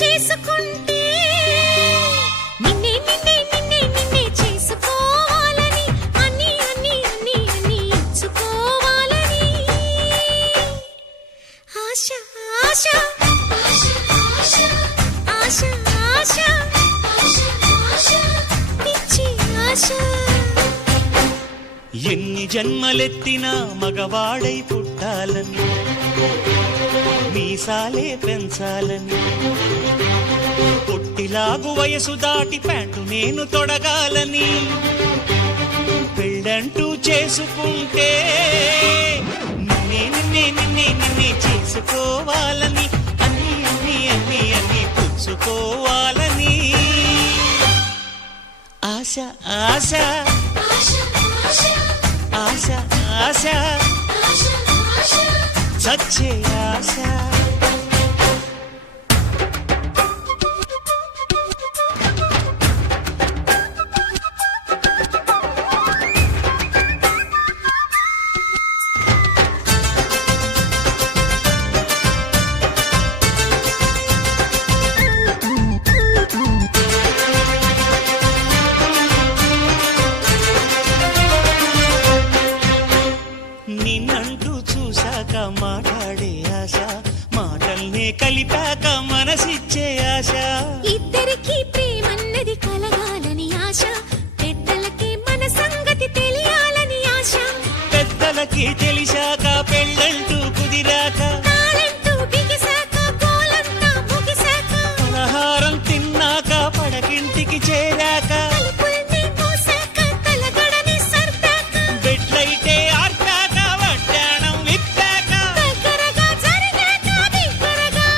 చేసుకుంటే నిన్నే నిన్నే నిన్నే నిన్నే చేసుకోవాలని అన్ని అన్ని అన్ని అన్ని ఇచ్చుకోవాలని ఆశ ఆశ ఆశ ఆశ ఆశ ఆశ పిచ్చి ఆశ. ఎన్ని జన్మలెత్తినా మగవాడై పుట్టాలని, మీసాలే పెంచాలని, పొట్టిలాగు వయసు దాటి ప్యాంటు నేను తొడగాలని, పెళ్ళంటూ చేసుకుంటే నిన్నే నిన్నే నిన్నే నిన్నే చేసుకోవాలని అన్ని అన్ని అన్ని అన్ని పుచ్చుకోవాలని ఆశ ఆశ ఆశ ఆశ సచ్చే ఆశ. నిన్నంటూ చూశాక మాట్లాడే ఆశ, మాటల్నే కలిపాక మనసిచ్చే ఆశ. ఇద్దరికి ప్రేమన్నది కలగాలని ఆశ, పెద్దలకి మన సంగతి తెలియాలని ఆశ. పెద్దలకి తెలిసాక పెళ్ళంటూ కుదిరాక, తాళంటూ బిగిసాక గోలంతా ముగిసాక, పలహారం తిన్నాక పడకింటికి చేరాక, తలుపుల్ని మూసాక తలగడని సర్దాక, బెడ్లైతే ఆర్పాక వడ్డాణం విప్పాక, దగ్గరగా జరిగాక దగ్గరగా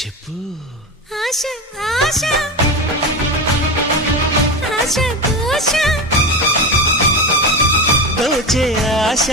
చెప్పు ఆశ ఆశ ఆశ దోష దోచే ఆశ.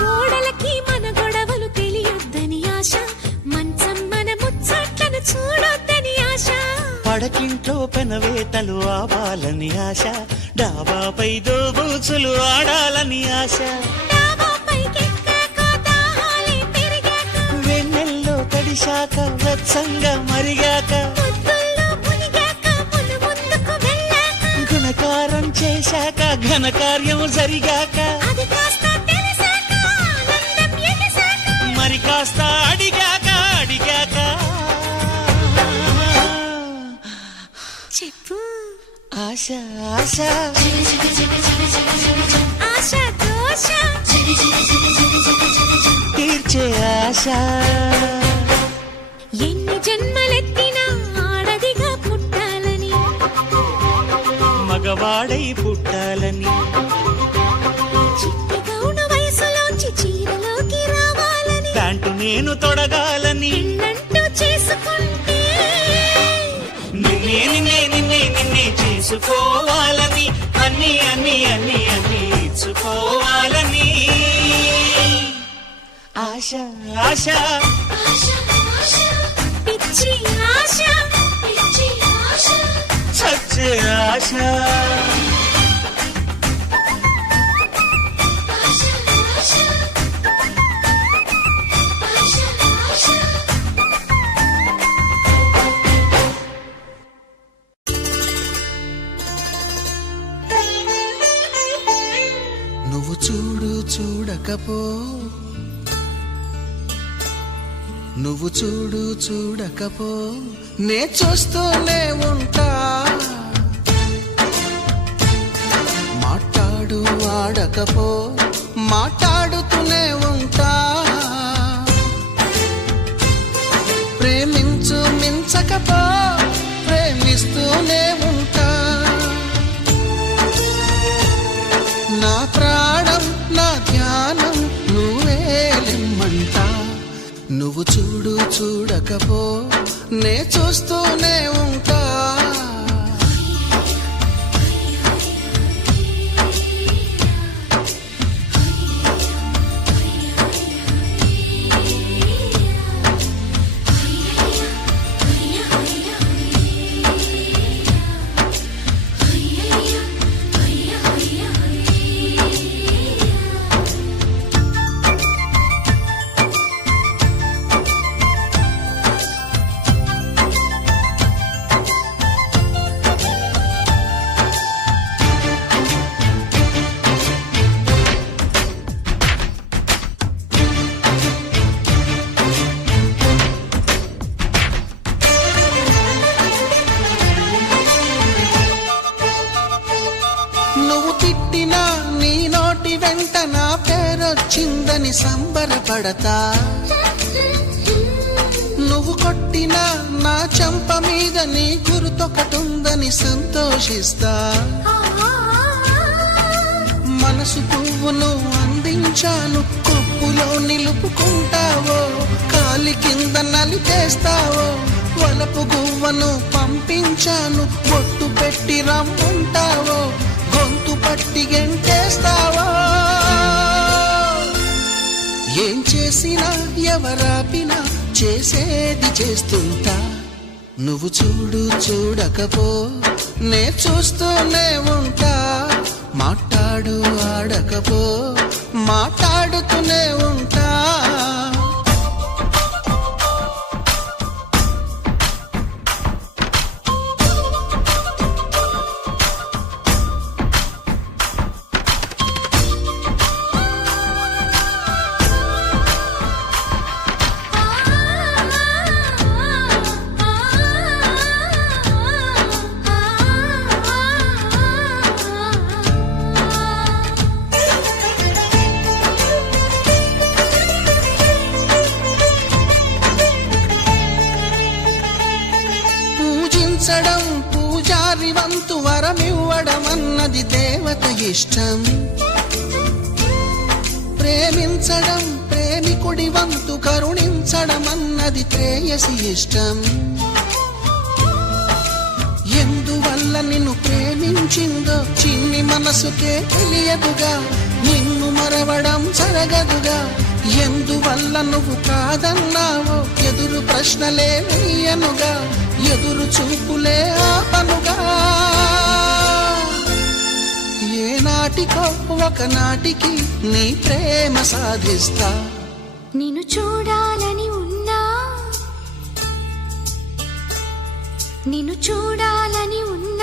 గోడలకి మన గొడవలు తెలియొద్దని ఆశ, మంచం మన ముచ్చట్లను చూడొద్దని ఆశ. పడకింట్లో పెనవేతలు ఆవాలని ఆశ, డాబాపై దోబూచులు ఆడాలని ఆశ, డాబాపైకెక్కాక దాహాలే పెరిగాక, వెన్నెల్లో తడిశాక వెచ్చంగా మరిగాక, పొద్దుల్లో మునిగాక మును ముందుకు వెళ్ళాక, గుణకారం చేశాక ఘనకార్యం జరిగాక, అది కాస్త తెలిసాక ఆనందం ఎగసాక, మరి కాస్త అడిగాక అడిగాక చెప్పు ఆశ ఆశ ఆశ దోష తీర్చే ఆశ. ఎన్ని జన్మలెత్తినా ఆడదిగా పుట్టాలని, మగవాడై పుట్టాలని, చిట్టి గౌన వయసులోంచి చీరలోకి రావాలని, ప్యాంటు నేను తొడగాలని, పెళ్ళంటూ చేసుకుంటే నిన్నే నిన్నే నిన్నే నిన్నే చేసుకోవాలని అన్ని అన్ని అన్ని అన్ని ఇచ్చుకోవాలని ఆశ ఆశ పిచ్చి ఆశ సచ్చే ఆశ. నువ్వు చూడు చూడకపో, నువ్వు చూడు చూడకపో, నే చూస్తూనే ఉంటా. మాట్లాడు ఆడకపో, మాట్లాడుతూనే ఉంటా. ప్రేమించు మించకపో, ప్రేమిస్తూనే ఉంటా. నువ్వు చూడు చూడకపో నే చూస్తూనే ఉంటా. నువ్వు తిట్టినా నీ నోటి వెంట నా పేరొచ్చిందని సంబరపడతా. నువ్వు కొట్టినా నా చెంప మీద నీ గుర్తొకటుందని సంతోషిస్తా. మనసు పువ్వును అందించాను, కొప్పులో నిలుపుకుంటావో, కాలి కింద నలిపేస్తావో. వలపు గువ్వను పంపించాను, బొట్టు పెట్టి రమ్ముంటావో, గొంతు పట్టి గెంటేస్తావో. ఏం చేసినా ఎవరాపినా చేసేది చేస్తుంటా. నువ్వు చూడు చూడకపో నే చూస్తూనే ఉంటా. మాట్లాడు ఆడకపో మాట్లాడుతూనే ఉంటా. పూజించడం పూజారి వంతు, వరమివ్వడం అన్నది దేవత ఇష్టం. ప్రేమించడం ప్రేమికుడి వంతు, కరుణించడం అన్నది ప్రేయసి ఇష్టం. ఎందువల్ల నిన్ను ప్రేమించిందో చిన్ని మనసుకే తెలియదుగా, నిన్ను మరవడం జరగదుగా. ఎందువల్ల నువ్వు కాదన్నావో ఎదురు ప్రశ్నలే వేయనుగా, ఎదురు చూపులే ఆపనుగా. ఏ నాటికో ఒకనాటికి నీ ప్రేమ సాధిస్తా. నిన్ను చూడాలని ఉన్నా, నిన్ను చూడాలని ఉన్నా.